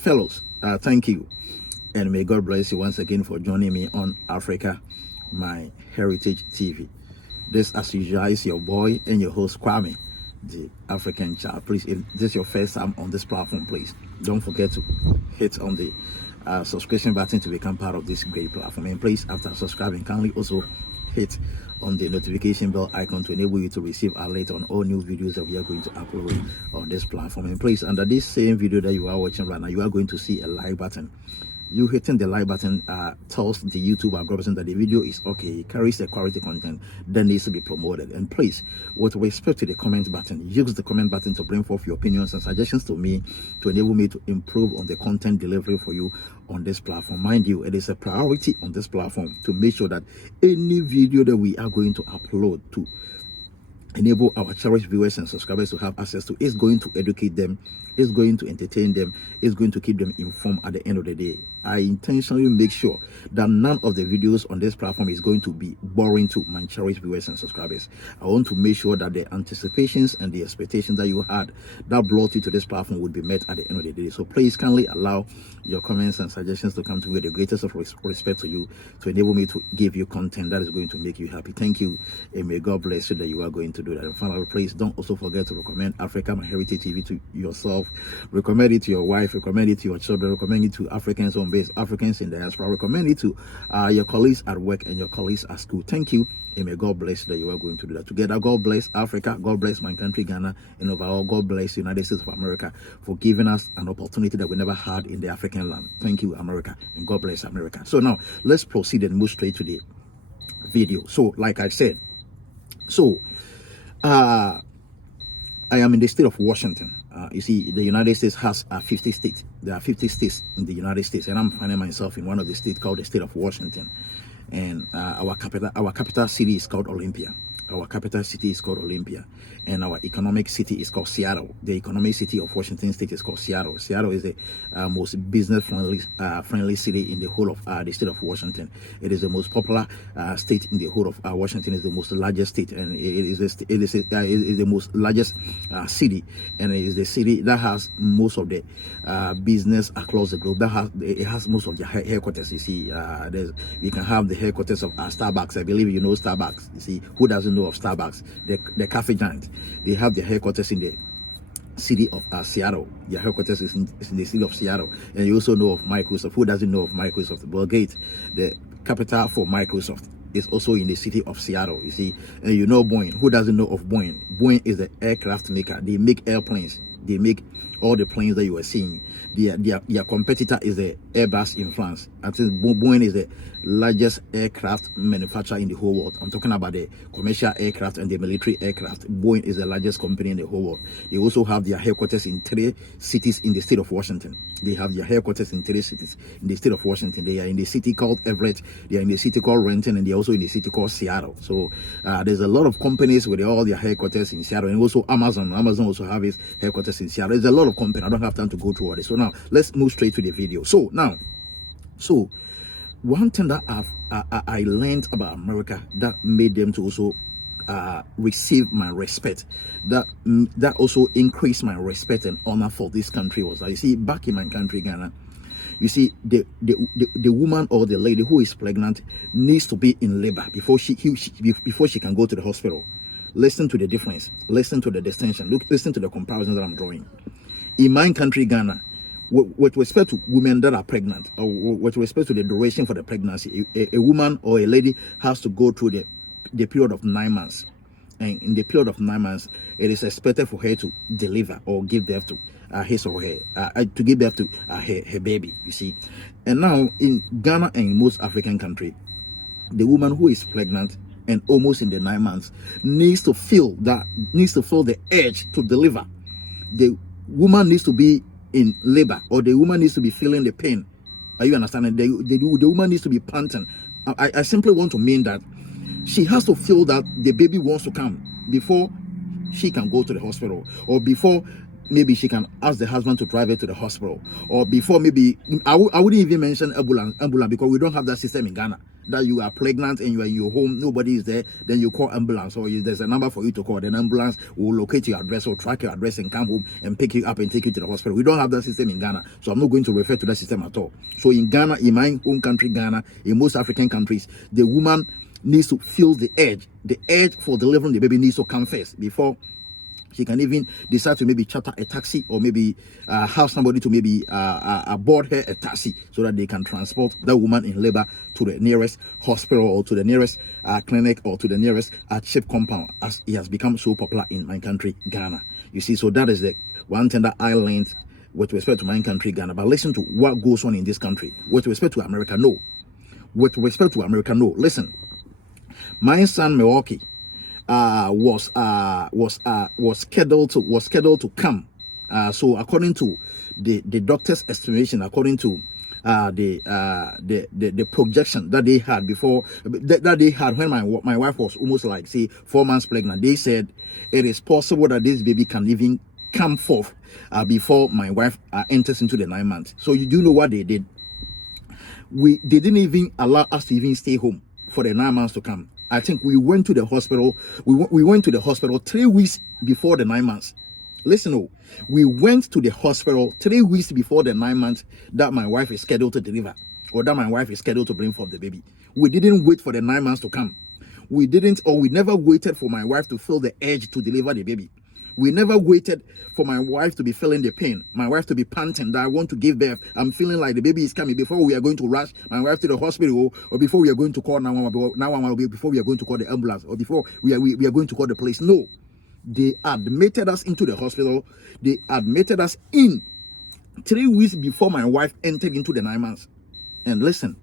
fellows, thank you. And may God bless you once again for joining me on Africa, My Heritage TV. This, as usual, is your boy and your host, Kwame, the African child. Please, if this is your first time on this platform, please don't forget to hit on the subscription button to become part of this great platform. And please, after subscribing, kindly also hit on the notification bell icon to enable you to receive alert on all new videos that we are going to upload on this platform. And please, under this same video that you are watching right now, you are going to see a like button. You hitting the like button tells the YouTube algorithm that the video is okay, carries the quality content that needs to be promoted. And please, with respect to the comment button, use the comment button to bring forth your opinions and suggestions to me to enable me to improve on the content delivery for you on this platform. Mind you, it is a priority on this platform to make sure that any video that we are going to upload to enable our cherished viewers and subscribers to have access to is going to educate them, is going to entertain them, is going to keep them informed at the end of the day. I intentionally make sure that none of the videos on this platform is going to be boring to my cherished viewers and subscribers. I want to make sure that the anticipations and the expectations that you had that brought you to this platform would be met at the end of the day. So please kindly allow your comments and suggestions to come to me with the greatest of respect to you, to enable me to give you content that is going to make you happy. Thank you, and may God bless you that you are going to do that. And finally, please don't also forget to recommend Africa My Heritage TV to yourself, recommend it to your wife, recommend it to your children, recommend it to Africans on base, Africans in diaspora, recommend it to your colleagues at work and your colleagues at school. Thank you, and may God bless you that you are going to do that. Together, God bless Africa, God bless my country, Ghana, and overall, God bless the United States of America for giving us an opportunity that we never had in the African land. Thank you, America, and God bless America. So now, let's proceed and move straight to the video. So, like I said, I am in the state of Washington. You see, the United States has 50 states. There are 50 states in the United States, and I'm finding myself in one of the states called the state of Washington. And our capital city is called Olympia. Our capital city is called Olympia, and our economic city is called Seattle. The economic city of Washington State is called Seattle. Seattle is the most business-friendly city in the whole of the state of Washington. It is the most popular state in the whole of Washington. Is the most largest state, and it is the most largest city, and it is the city that has most of the business across the globe. It has most of the headquarters. You see, we can have the headquarters of Starbucks. I believe you know Starbucks. You see, who doesn't know of Starbucks? The cafe giant. They have their headquarters in the city of Seattle. Their headquarters is in the city of Seattle. And you also know of Microsoft. Who doesn't know of Microsoft? Bill Gates, the capital for Microsoft, is also in the city of Seattle. You see, and you know Boeing. Who doesn't know of Boeing? Boeing is the aircraft maker. They make airplanes. They make all the planes that you are seeing. Their competitor is the Airbus in France. I think Boeing is the largest aircraft manufacturer in the whole world. I'm talking about the commercial aircraft and the military aircraft. Boeing is the largest company in the whole world. They also have their headquarters in 3 cities in the state of Washington. They have their headquarters in 3 cities in the state of Washington. They are in the city called Everett. They are in the city called Renton, and they are also in the city called Seattle. So there's a lot of companies with all their headquarters in Seattle, and also Amazon. Amazon also have its headquarters in Seattle. There's a lot of companies. I don't have time to go through all this. So now let's move straight to the video. So one thing that I learned about America that made them to also receive my respect, that also increased my respect and honor for this country was that, you see, back in my country, Ghana, you see, the woman or the lady who is pregnant needs to be in labor before she can go to the hospital. Listen to the difference. Listen to the distinction. Listen to the comparison that I'm drawing. In my country, Ghana, with respect to women that are pregnant, or with respect to the duration for the pregnancy, a woman or a lady has to go through the period of 9 months. And in the period of 9 months, it is expected for her to deliver or give birth to his or her, to give birth to her baby, you see. And now in Ghana and in most African countries, the woman who is pregnant and almost in the 9 months needs to feel the urge to deliver. The woman needs to be in labor, or the woman needs to be feeling the pain. Are you understanding? The woman needs to be panting. I simply want to mean that she has to feel that the baby wants to come before she can go to the hospital, or before maybe she can ask the husband to drive her to the hospital, or before maybe I wouldn't even mention ambulance because we don't have that system in Ghana. that you are pregnant and you are in your home, nobody is there, then you call ambulance, or there's a number for you to call. Then ambulance will locate your address or track your address and come home and pick you up and take you to the hospital. We don't have that system in Ghana, so I'm not going to refer to that system at all. So in Ghana, in my home country, Ghana, in most African countries, the woman needs to feel the urge. The urge for delivering the baby needs to come first before she can even decide to maybe charter a taxi, or maybe have somebody to maybe board her a taxi so that they can transport that woman in labor to the nearest hospital, or to the nearest clinic, or to the nearest ship compound, as it has become so popular in my country, Ghana. You see, so that is the one thing that I learned with respect to my country, Ghana. But listen to what goes on in this country. With respect to America, no. With respect to America, no. Listen, my son Milwaukee was scheduled to come. So according to the doctor's estimation, according to the projection that they had before, that they had when my wife was almost like, say, 4 months pregnant, they said it is possible that this baby can even come forth before my wife enters into the 9 months. So you do know what they did? They didn't even allow us to even stay home for the 9 months to come. I think we went to the hospital. We went to the hospital 3 weeks before the 9 months. Listen, oh, we went to the hospital 3 weeks before the 9 months that my wife is scheduled to deliver, or that my wife is scheduled to bring forth the baby. We didn't wait for the 9 months to come. We never waited for my wife to feel the urge to deliver the baby. We never waited for my wife to be feeling the pain, my wife to be panting that I want to give birth, I'm feeling like the baby is coming, before we are going to rush my wife to the hospital, or before we are going to call 911, before we are going to call the ambulance, or before we are going to call the police. No, they admitted us into the hospital. They admitted us in 3 weeks before my wife entered into the 9 months. And listen,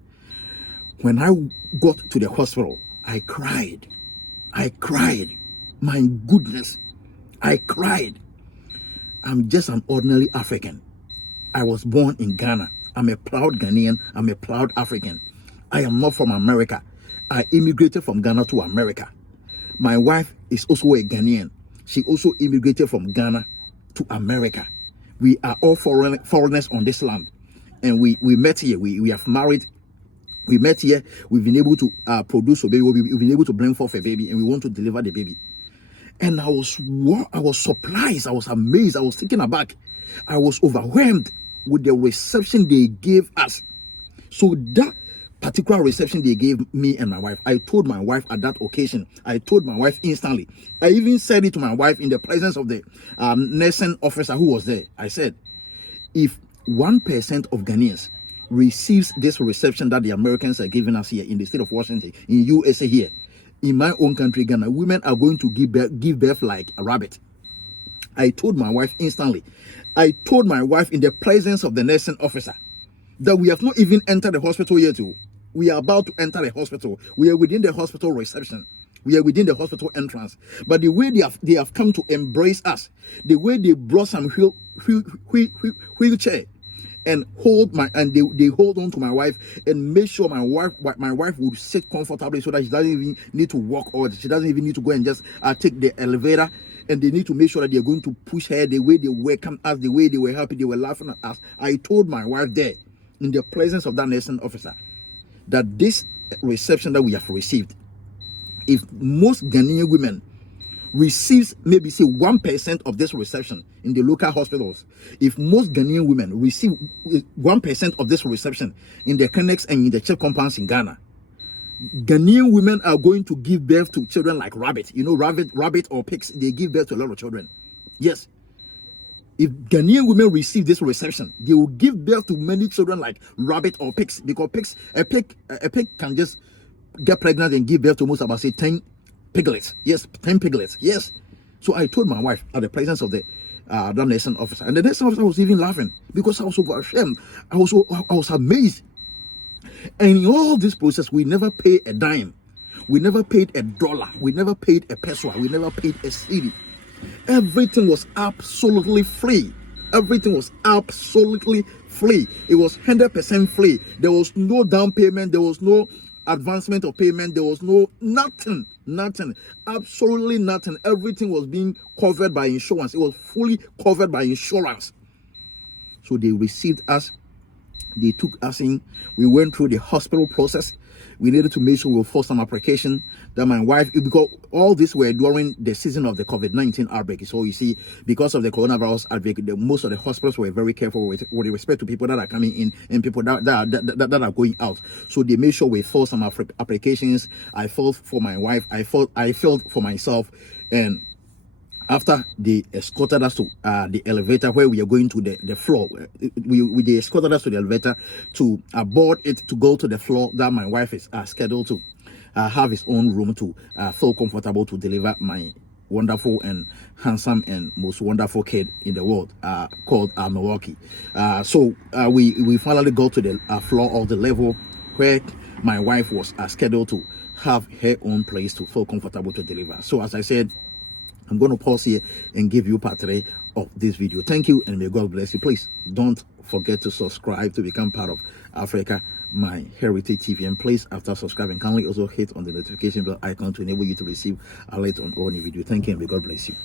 when I got to the hospital, I cried. My goodness, I cried. I'm just an ordinary African. I was born in Ghana. I'm a proud Ghanaian. I'm a proud African. I am not from America. I immigrated from Ghana to America. My wife is also a Ghanaian. She also immigrated from Ghana to America. We are all foreigners on this land. And we met here. We have married. We met here. We've been able to produce a baby. We've been able to bring forth a baby, and we want to deliver the baby. And I was surprised. I was amazed. I was taken aback. I was overwhelmed with the reception they gave us. So that particular reception they gave me and my wife, I told my wife at that occasion. I told my wife instantly. I even said it to my wife in the presence of the nursing officer who was there. I said, if 1% of Ghanaians receives this reception that the Americans are giving us here in the state of Washington, in USA here, in my own country, Ghana, women are going to give birth like a rabbit. I told my wife instantly. I told my wife in the presence of the nursing officer that we have not even entered the hospital yet. We are about to enter the hospital. We are within the hospital reception. We are within the hospital entrance. But the way they have come to embrace us, the way they brought some wheelchair and they hold on to my wife and make sure my wife would sit comfortably so that she doesn't even need to walk, or she doesn't even need to go and just take the elevator. And they need to make sure that they're going to push her, the way they welcome us, the way they were happy, they were laughing at us. I told my wife there, in the presence of that nursing officer, that this reception that we have received, if most Ghanaian women receives maybe say 1% of this reception in the local hospitals, if most Ghanaian women receive 1% of this reception in the clinics and in the church compounds in Ghana, Ghanaian women are going to give birth to children like rabbit. You know, rabbit or pigs, they give birth to a lot of children. Yes. If Ghanaian women receive this reception, they will give birth to many children like rabbit or pigs, because a pig can just get pregnant and give birth to almost about say 10 piglets. Yes, 10 piglets. Yes. So I told my wife at the presence of the nursing officer, and the nursing officer was even laughing because I was so ashamed. I was amazed. And in all this process, we never paid a dime. We never paid $1. We never paid a peso. We never paid a cedi. Everything was absolutely free. Everything was absolutely free. It was 100% free. There was no down payment. There was no advancement of payment. There was nothing. Absolutely nothing. Everything was being covered by insurance. It was fully covered by insurance. So they received us. They took us in. We went through the hospital process. we needed to make sure we'll force some application that my wife, because all this were during the season of the COVID-19 outbreak. So you see, because of the coronavirus outbreak, most of the hospitals were very careful with respect to people that are coming in and people that are going out. So they made sure we force some applications. I filled for my wife, I filled for myself, and after they escorted us to the elevator where we are going to the floor, they escorted us to the elevator to board it to go to the floor that my wife is scheduled to have his own room to feel comfortable to deliver my wonderful and handsome and most wonderful kid in the world called Milwaukee. So we finally got to the floor of the level where my wife was scheduled to have her own place to feel comfortable to deliver. So as I said, I'm going to pause here and give you part 3 of this video. Thank you, and may God bless you. Please don't forget to subscribe to become part of Africa My Heritage TV. And please, after subscribing, kindly also hit on the notification bell icon to enable you to receive alerts on all new video. Thank you, and may God bless you.